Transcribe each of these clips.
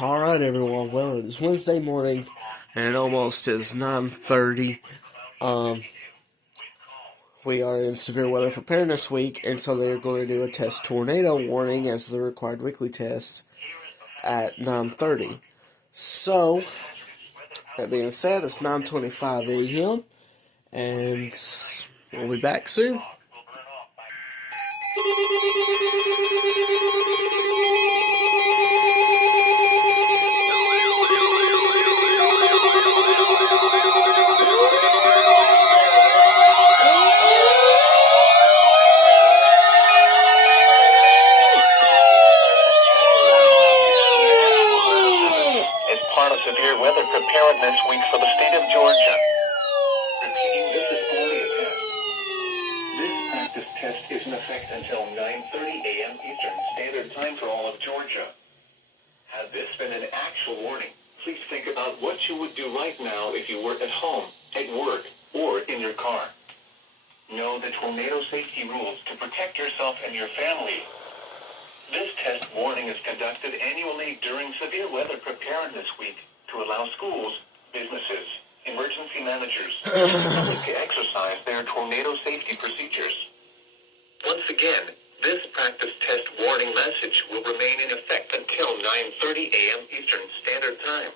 Alright everyone, well it is Wednesday morning and it almost is 9:30. Um, we are in severe weather preparedness week, and so they're going to do a test tornado warning as the required weekly test at 9:30. So, that being said, it's 9:25 a.m. and we'll be back soon. Part of severe weather preparedness week for the state of Georgia. Repeating, this is only a test. This practice test is in effect until 9:30 a.m. Eastern Standard Time for all of Georgia. Had this been an actual warning, please think about what you would do right now if you were at home, at work, or in your car. Know the tornado safety rules to protect yourself and your family. This test warning is conducted annually during Severe Weather Preparedness Week to allow schools, businesses, emergency managers, and the public to exercise their tornado safety procedures. Once again, this practice test warning message will remain in effect until 9:30 a.m. Eastern Standard Time.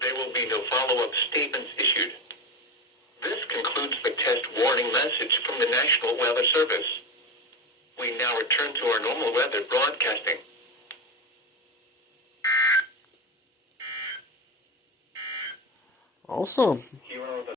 There will be no follow-up statements issued. This concludes the test warning message from the National Weather Service. We now return to our normal weather broadcasting. Awesome. Here are the